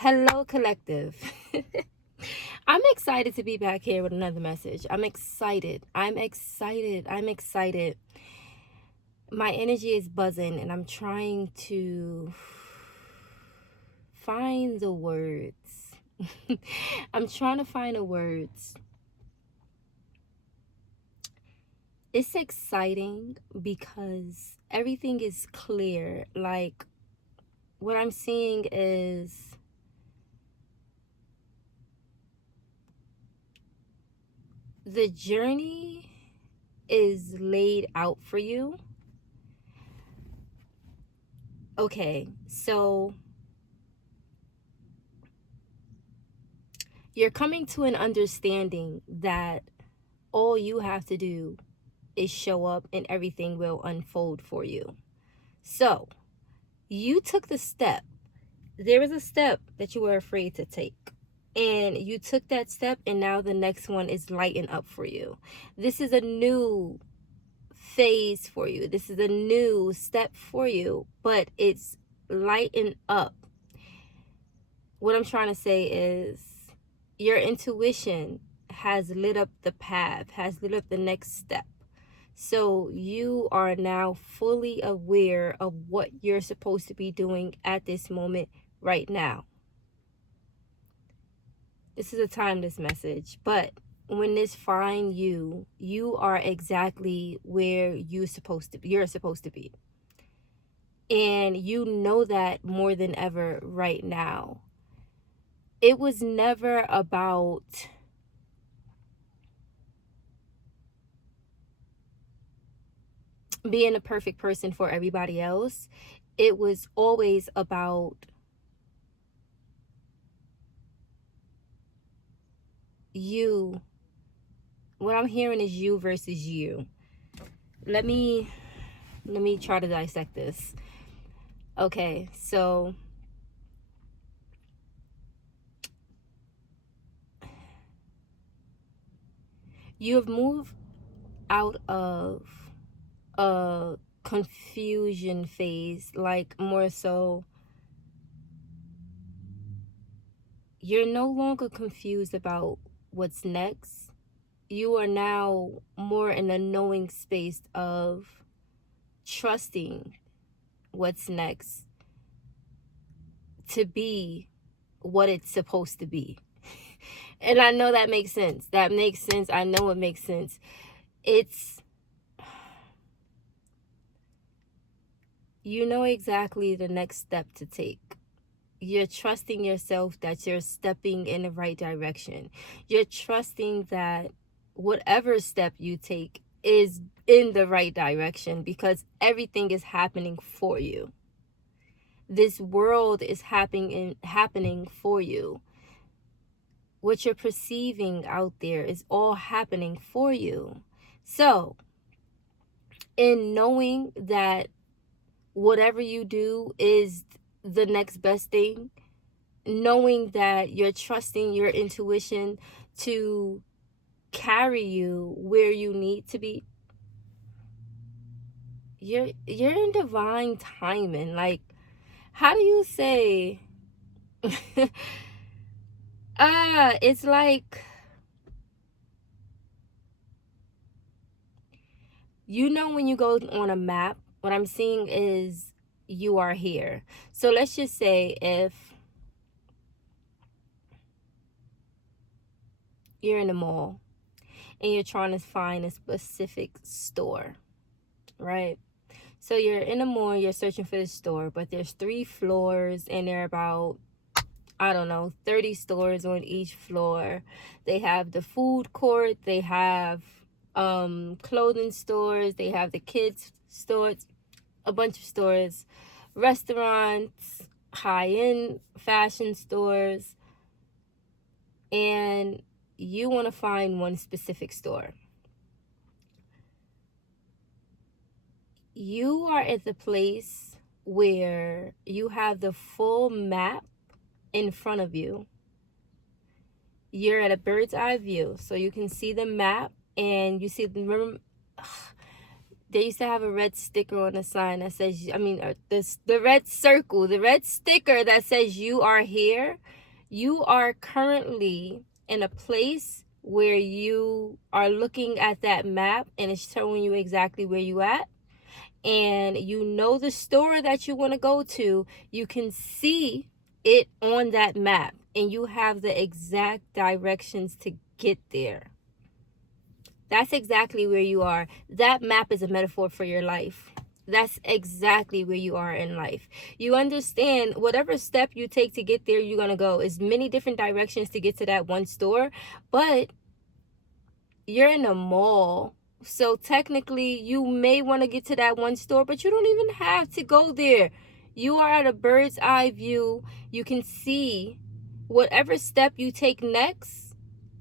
Hello, collective. I'm excited to be back here with another message. I'm excited. My energy is buzzing, and I'm trying to find the words. I'm trying to find the words. It's exciting because everything is clear. Like, what I'm seeing is the journey is laid out for you. Okay, so you're coming to an understanding that all you have to do is show up and everything will unfold for you. So you took the step. There was a step that you were afraid to take. And you took that step, and now the next one is lighting up for you. This is a new phase for you. This is a new step for you, but it's lighting up. What I'm trying to say is your intuition has lit up the path, has lit up the next step. So you are now fully aware of what you're supposed to be doing at this moment right now. This is a timeless message, but when this finds you, you are exactly where you're supposed to be. And you know that more than ever right now. It was never about being a perfect person for everybody else. It was always about you. What I'm hearing is you versus you. Let me try to dissect this. Okay, so you have moved out of a confusion phase, like more so you're no longer confused about what's next. You are now more in a knowing space of trusting what's next to be what it's supposed to be. And I know that makes sense. That makes sense. I know it makes sense. It's, you know exactly the next step to take. You're trusting yourself that you're stepping in the right direction. You're trusting that whatever step you take is in the right direction because everything is happening for you. This world is happening for you. What you're perceiving out there is all happening for you. So, in knowing that whatever you do is the next best thing, knowing that you're trusting your intuition to carry you where you need to be, you're in divine timing. Like, how do you say it's like, you know, when you go on a map, what I'm seeing is you are here. So let's just say if you're in the mall and you're trying to find a specific store, right? So you're in the mall, you're searching for the store, but there's 3 floors and there are about, I don't know, 30 stores on each floor. They have the food court, they have clothing stores, they have the kids stores, a bunch of stores, restaurants, high-end fashion stores, and you want to find one specific store. You are at the place where you have the full map in front of you. You're at a bird's eye view, so you can see the map and you see the, They used to have a red sticker on the sign that says, the red circle, the red sticker that says you are here. You are currently in a place where you are looking at that map and it's showing you exactly where you at. And you know the store that you want to go to. You can see it on that map and you have the exact directions to get there. That's exactly where you are. That map is a metaphor for your life. That's exactly where you are in life. You understand whatever step you take to get there, you're going to go. Is many different directions to get to that one store, but you're in a mall. So technically, you may want to get to that one store, but you don't even have to go there. You are at a bird's eye view. You can see whatever step you take next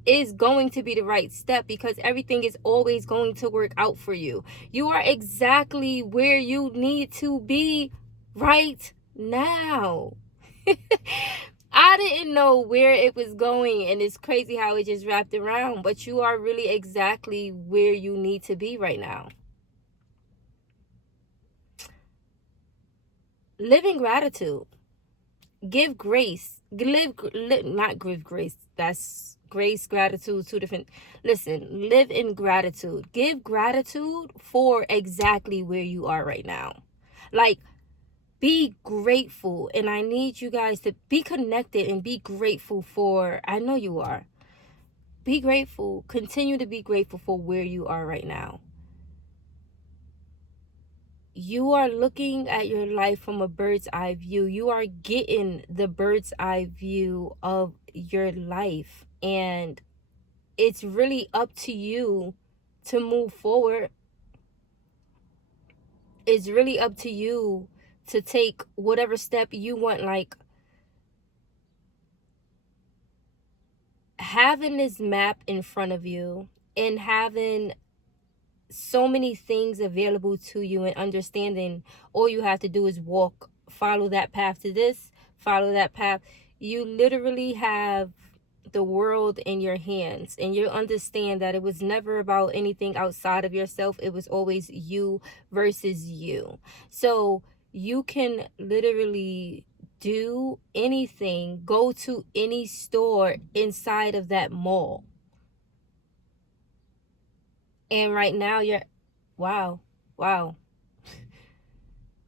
is going to be the right step, because everything is always going to work out for you. You are exactly where you need to be right now. I didn't know where it was going, and it's crazy how it just wrapped around, but you are really exactly where you need to be right now. Live in gratitude. Give grace. Not give grace. That's grace, gratitude, two different. Listen, live in gratitude. Give gratitude for exactly where you are right now. Like, be grateful. And I need you guys to be connected and be grateful for, I know you are. Be grateful. Continue to be grateful for where you are right now. You are looking at your life from a bird's eye view. You are getting the bird's eye view of your life. And it's really up to you to move forward. It's really up to you to take whatever step you want. Like, having this map in front of you and having so many things available to you and understanding all you have to do is walk, follow that path to this, follow that path. You literally have the world in your hands, and you understand that it was never about anything outside of yourself. It was always you versus you. So you can literally do anything, go to any store inside of that mall. And right now you're, wow, wow,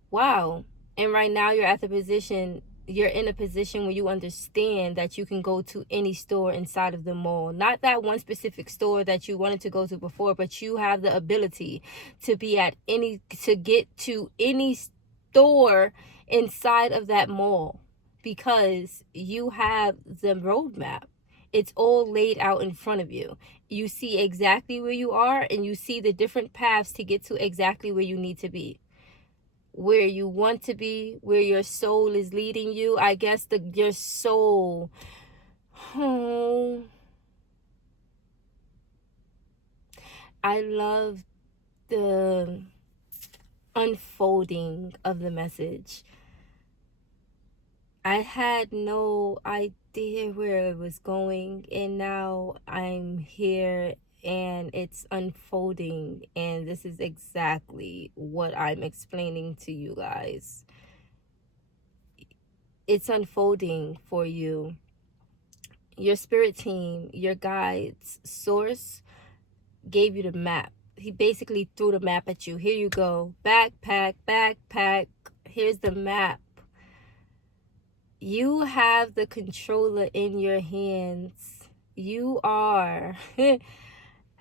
wow. And right now you're in a position where you understand that you can go to any store inside of the mall. Not that one specific store that you wanted to go to before, but you have the ability to get to any store inside of that mall, because you have the roadmap. It's all laid out in front of you. You see exactly where you are, and you see the different paths to get to exactly where you need to be, where you want to be, where your soul is leading you. I guess your soul. Oh, I love the unfolding of the message. I had no idea where it was going, and now I'm here and it's unfolding, and this is exactly what I'm explaining to you guys. It's unfolding for you. Your spirit team, your guides, source gave you the map. He basically threw the map at you. Here you go. Backpack, backpack. Here's the map. You have the controller in your hands. You are.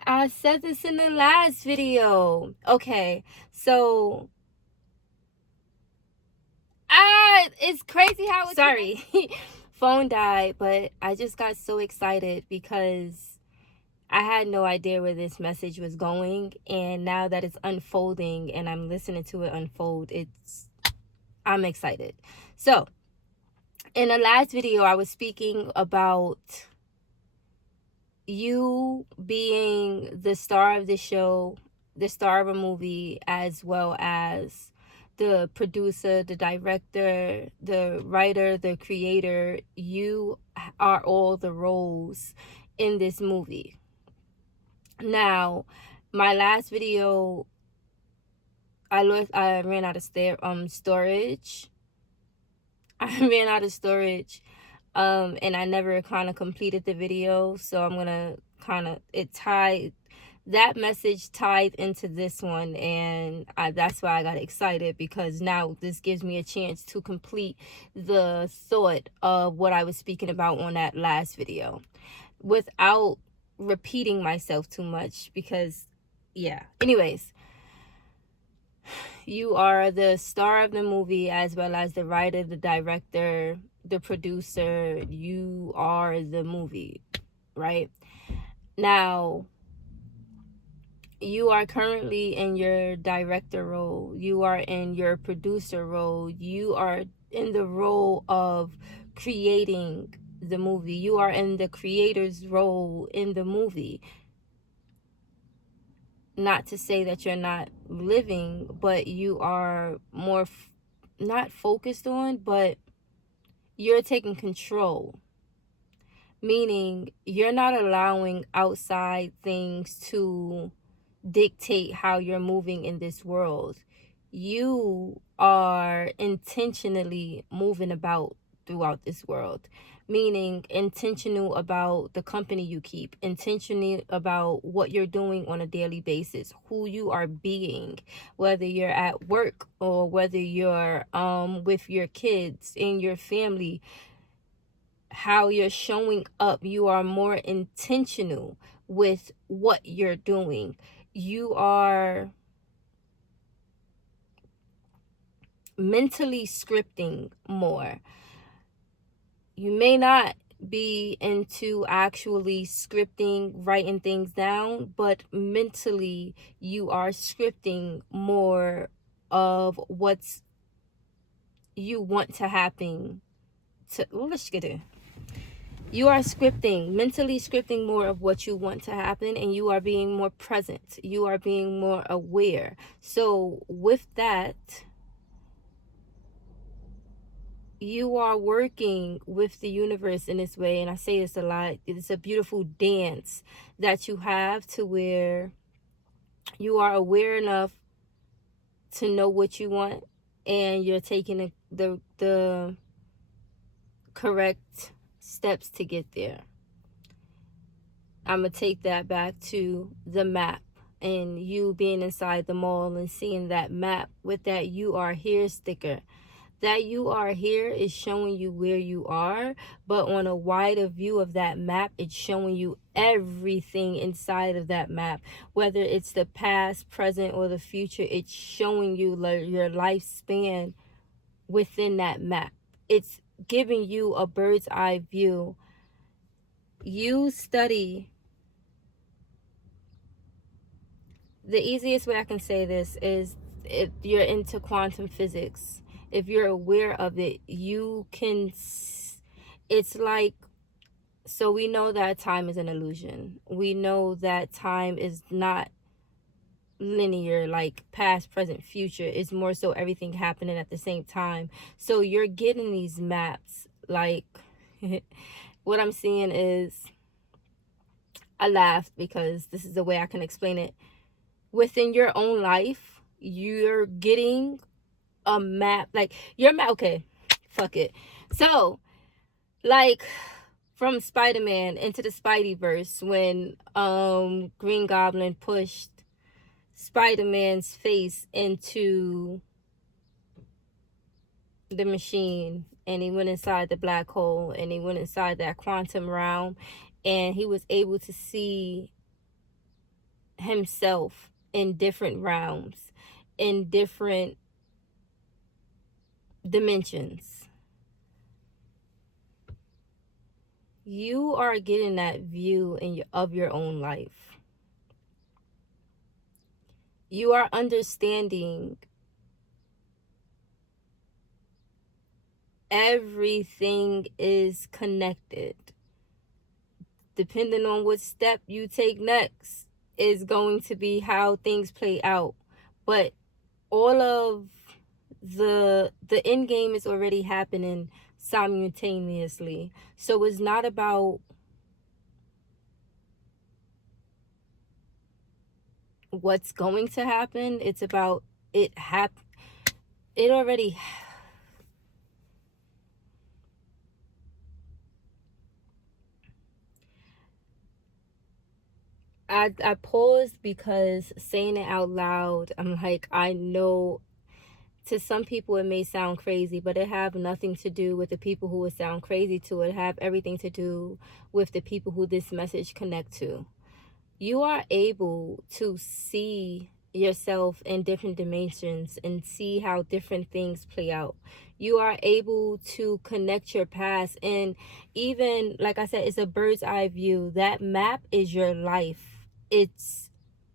I said this in the last video. Okay, so it's crazy how it's sorry. Phone died, but I just got so excited because I had no idea where this message was going, and now that it's unfolding and I'm listening to it unfold, I'm excited. So in the last video, I was speaking about you being the star of the show, the star of a movie, as well as the producer, the director, the writer, the creator. You are all the roles in this movie. Now, my last video, I ran out of storage. I ran out of storage. And I never kind of completed the video, so I'm gonna kind of that message tied into this one, and that's why I got excited, because now this gives me a chance to complete the thought of what I was speaking about on that last video without repeating myself too much, because yeah, anyways, you are the star of the movie, as well as the writer, the director, the producer. You are the movie, right? Now, you are currently in your director role. You are in your producer role. You are in the role of creating the movie. You are in the creator's role in the movie. Not to say that you're not living, but you are more not focused on, but you're taking control, meaning you're not allowing outside things to dictate how you're moving in this world. You are intentionally moving about throughout this world, meaning intentional about the company you keep, intentional about what you're doing on a daily basis, who you are being, whether you're at work or whether you're with your kids and your family. How you're showing up, you are more intentional with what you're doing. You are mentally scripting more. You may not be into actually scripting, writing things down, but mentally you are scripting more of what's you want to happen to. Well, let's get it. You are scripting, mentally scripting more of what you want to happen, and you are being more present. You are being more aware. So with that, you are working with the universe in this way. And I say this a lot. It's a beautiful dance that you have, to where you are aware enough to know what you want, and you're taking the correct steps to get there. I'm going to take that back to the map, and you being inside the mall and seeing that map with that "you are here" sticker. That "you are here" is showing you where you are, but on a wider view of that map, it's showing you everything inside of that map. Whether it's the past, present, or the future, it's showing you your lifespan within that map. It's giving you a bird's eye view. You study. The easiest way I can say this is, if you're into quantum physics, if you're aware of it, you can, it's like, so we know that time is an illusion. We know that time is not linear, like past, present, future. It's more so everything happening at the same time. So you're getting these maps, like, what I'm seeing is, I laughed because this is the way I can explain it. Within your own life, you're getting a map, like your map. Okay, fuck it. So, like, from Spider-Man into the Spideyverse, when Green Goblin pushed Spider-Man's face into the machine, and he went inside the black hole, and he went inside that quantum realm, and he was able to see himself in different realms, in different dimensions. You are getting that view of your own life. You are understanding everything is connected. Depending on what step you take next is going to be how things play out. But all of the end game is already happening simultaneously. So it's not about what's going to happen. It's about it happened. It already, I paused because saying it out loud, I'm like, I know to some people it may sound crazy, but it have nothing to do with the people who it sound crazy to. It have everything to do with the people who this message connect to. You are able to see yourself in different dimensions and see how different things play out. You are able to connect your past, and even like I said, it's a bird's eye view. That map is your life. It's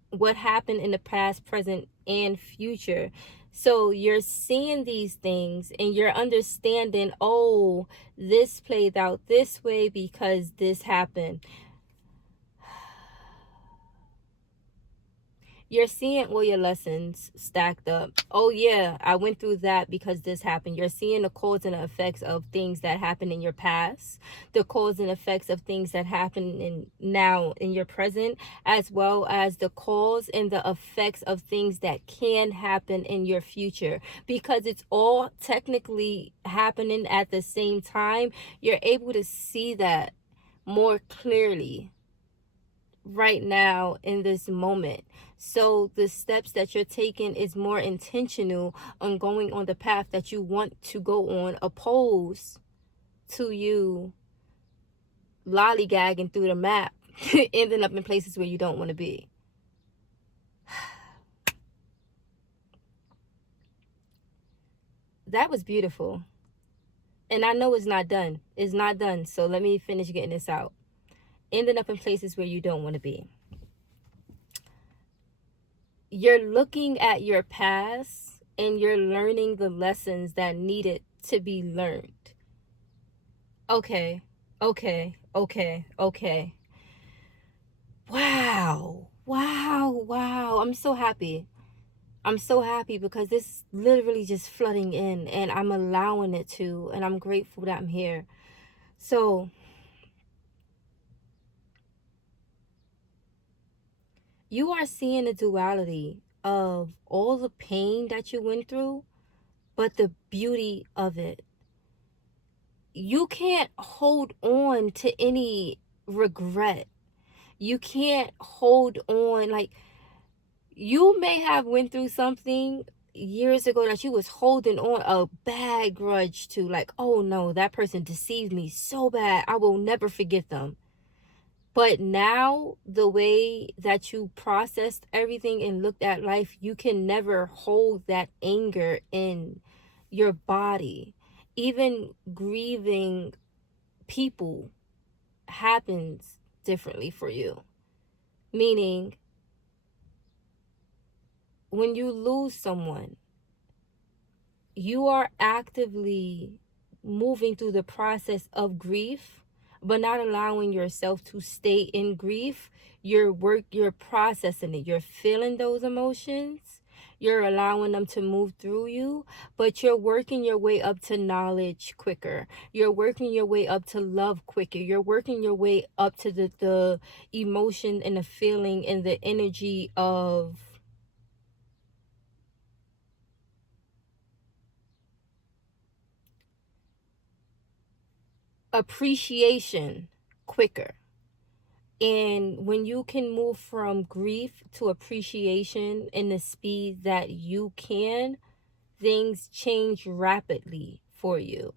what happened in the past, present, and future. So you're seeing these things and you're understanding, oh, this played out this way because this happened. You're seeing all your lessons stacked up. Oh yeah, I went through that because this happened. You're seeing the cause and the effects of things that happened in your past, the cause and effects of things that happen in now in your present, as well as the cause and the effects of things that can happen in your future. Because it's all technically happening at the same time, you're able to see that more clearly right now in this moment. So the steps that you're taking is more intentional on going on the path that you want to go on, opposed to you lollygagging through the map, ending up in places where you don't want to be. That was beautiful. And I know it's not done. It's not done. So let me finish getting this out. Ending up in places where you don't want to be. You're looking at your past and you're learning the lessons that needed to be learned. Okay, okay. Wow. I'm so happy. I'm so happy because this is literally just flooding in and I'm allowing it to, and I'm grateful that I'm here. So, you are seeing the duality of all the pain that you went through, but the beauty of it. You can't hold on to any regret. You can't hold on, like, you may have went through something years ago that you was holding on a bad grudge to, like, oh no, that person deceived me so bad, I will never forget them. But now the way that you processed everything and looked at life, you can never hold that anger in your body. Even grieving people happens differently for you, meaning when you lose someone, you are actively moving through the process of grief, but not allowing yourself to stay in grief. You're processing it, you're feeling those emotions, you're allowing them to move through you, but you're working your way up to knowledge quicker, you're working your way up to love quicker, you're working your way up to the emotion and the feeling and the energy of appreciation quicker. And when you can move from grief to appreciation in the speed that you can, things change rapidly for you.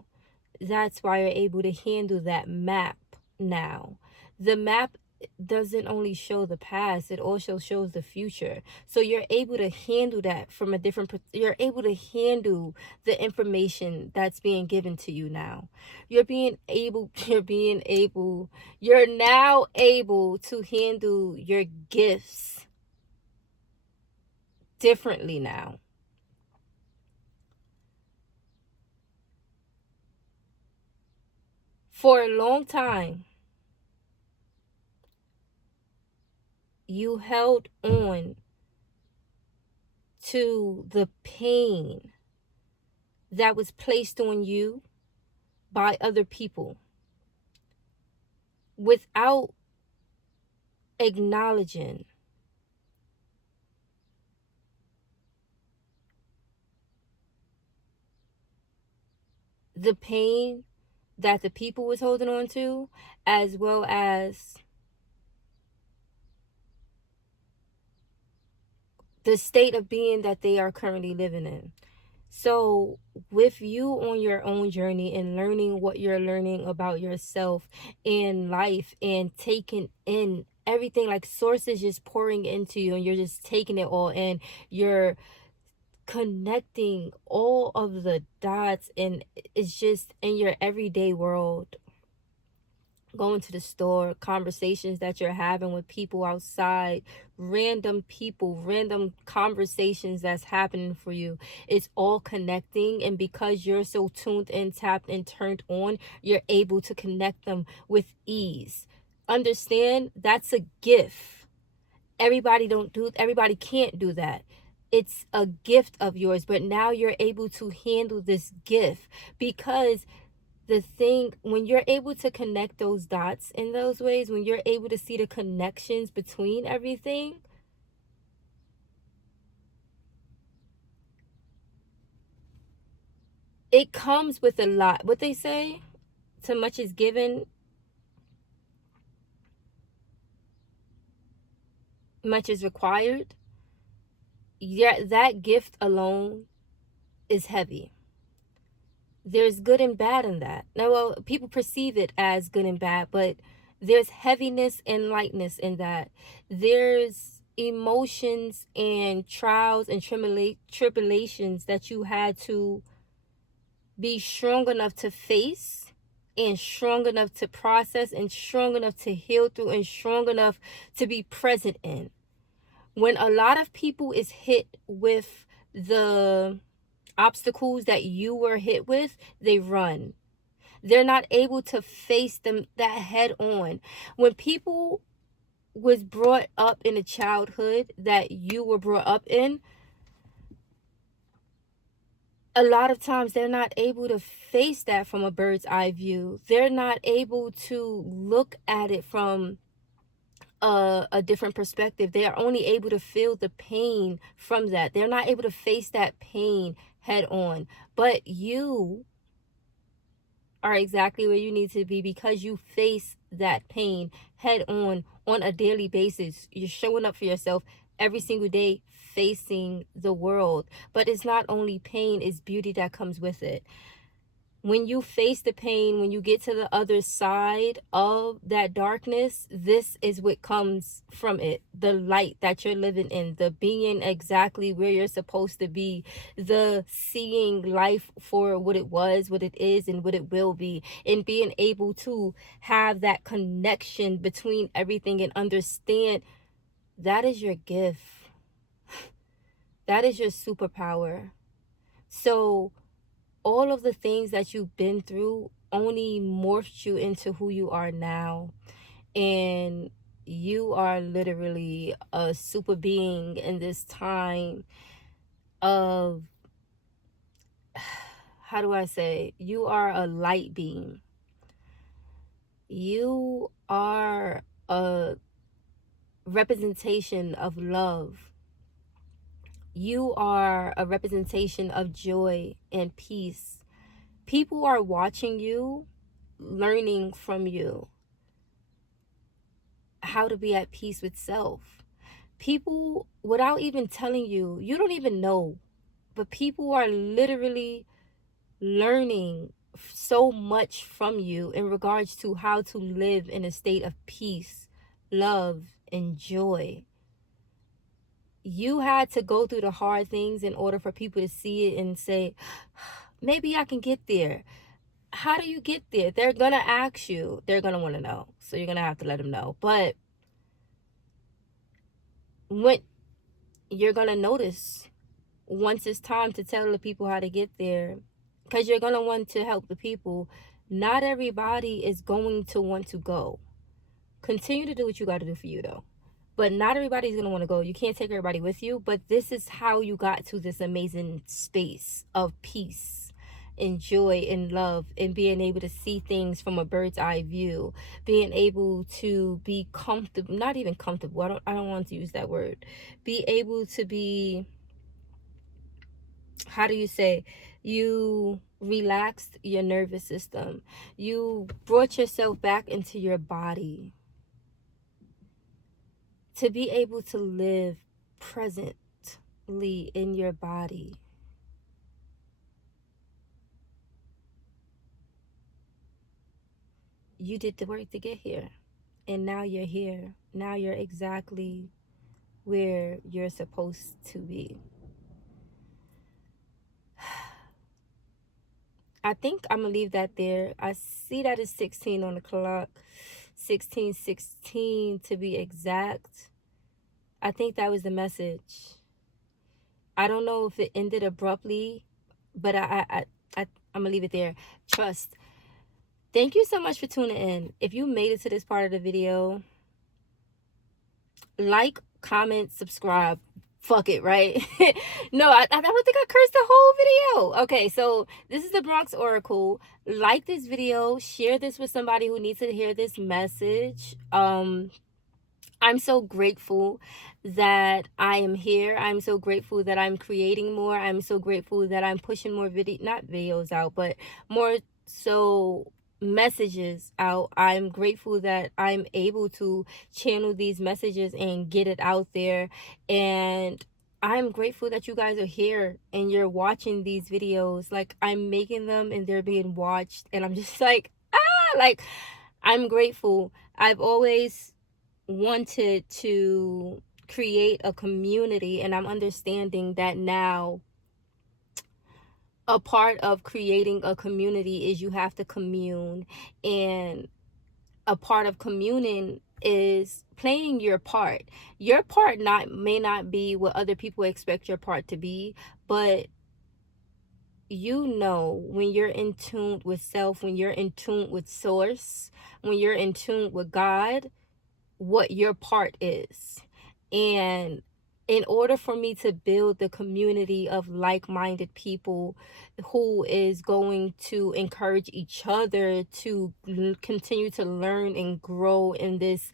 That's why you're able to handle that map now. The map doesn't only show the past, it also shows the future. So you're able to handle that from a different, you're able to handle the information that's being given to you now. You're now able to handle your gifts differently now. For a long time, you held on to the pain that was placed on you by other people without acknowledging the pain that the people was holding on to, as well as the state of being that they are currently living in. So, with you on your own journey and learning what you're learning about yourself in life and taking in everything, like sources just pouring into you, and you're just taking it all in, you're connecting all of the dots, and it's just in your everyday world, going to the store, conversations that you're having with people outside, random people, random conversations that's happening for you. It's all connecting. And because you're so tuned in, tapped, and turned on, you're able to connect them with ease. Understand, that's a gift. Everybody can't do that. It's a gift of yours, but now you're able to handle this gift because the thing, when you're able to connect those dots in those ways, when you're able to see the connections between everything, it comes with a lot. What they say, so much is given, much is required. Yeah, that gift alone is heavy. There's good and bad in that. Now, well, people perceive it as good and bad, but there's heaviness and lightness in that. There's emotions and trials and tribulations that you had to be strong enough to face, and strong enough to process, and strong enough to heal through, and strong enough to be present in. When a lot of people is hit with the obstacles that you were hit with, they run. They're not able to face them that head on. When people was brought up in a childhood that you were brought up in, a lot of times they're not able to face that from a bird's eye view. They're not able to look at it from a different perspective. They are only able to feel the pain from that. They're not able to face that pain head on. But you are exactly where you need to be because you face that pain head on a daily basis. You're showing up for yourself every single day, facing the world. But it's not only pain, it's beauty that comes with it. When you face the pain, when you get to the other side of that darkness, this is what comes from it. The light that you're living in, the being exactly where you're supposed to be, the seeing life for what it was, what it is, and what it will be, and being able to have that connection between everything and understand that is your gift. That is your superpower. So all of the things that you've been through only morphed you into who you are now. And you are literally a super being in this time of, how do I say, you are a light being. You are a representation of love. You are a representation of joy and peace. People are watching you, learning from you how to be at peace with self. People, without even telling you, you don't even know, but people are literally learning so much from you in regards to how to live in a state of peace, love, and joy. You had to go through the hard things in order for people to see it and say, maybe I can get there. How do you get there? They're going to ask you. They're going to want to know. So you're going to have to let them know. But when you're going to notice once it's time to tell the people how to get there, because you're going to want to help the people, not everybody is going to want to go. Continue to do what you got to do for you, though. But not everybody's going to want to go. You can't take everybody with you. But this is how you got to this amazing space of peace and joy and love, and being able to see things from a bird's eye view, being able to be comfortable, not even comfortable, I don't want to use that word, be able to be, how do you say, you relaxed your nervous system. You brought yourself back into your body to be able to live presently in your body. You did the work to get here, and now you're here. Now you're exactly where you're supposed to be. I think I'm gonna leave that there. I see that it's 16 on the clock, 16:16 to be exact. I think that was the message. I don't know if it ended abruptly, but I'm gonna leave it there. Trust. Thank you so much for tuning in. If you made it to this part of the video, like, comment, subscribe. Fuck it, right? No, I don't think I cursed the whole video. Okay, so this is the Bronx Oracle. Like this video, share this with somebody who needs to hear this message. I'm so grateful that I am here. I'm so grateful that I'm creating more. I'm so grateful that I'm pushing more not videos out, but more so messages out. I'm grateful that I'm able to channel these messages and get it out there. And I'm grateful that you guys are here and you're watching these videos. Like, I'm making them and they're being watched, and I'm just like, like, I'm grateful. I've always wanted to create a community, and I'm understanding that now. A part of creating a community is you have to commune, and a part of communing is playing your part. Your part may not be what other people expect your part to be, but you know, when you're in tune with self, when you're in tune with source, when you're in tune with God, what your part is. And in order for me to build the community of like-minded people who is going to encourage each other to continue to learn and grow in this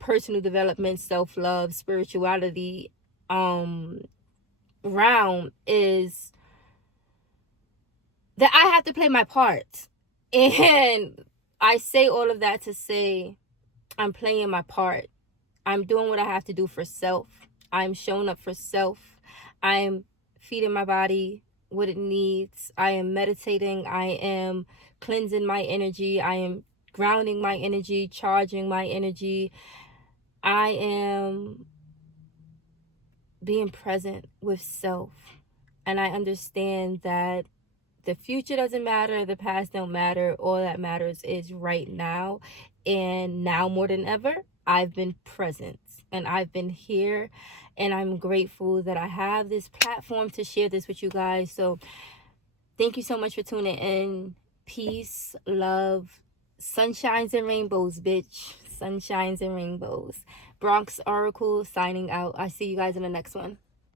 personal development, self-love, spirituality realm, is that I have to play my part. And I say all of that to say I'm playing my part. I'm doing what I have to do for self. I'm showing up for self. I'm feeding my body what it needs. I am meditating. I am cleansing my energy. I am grounding my energy, charging my energy. I am being present with self. And I understand that the future doesn't matter, the past don't matter. All that matters is right now. And now more than ever, I've been present and I've been here, and I'm grateful that I have this platform to share this with you guys. So thank you so much for tuning in. Peace, love, sunshines and rainbows, bitch. Sunshines and rainbows. Bronx Oracle signing out. I see you guys in the next one.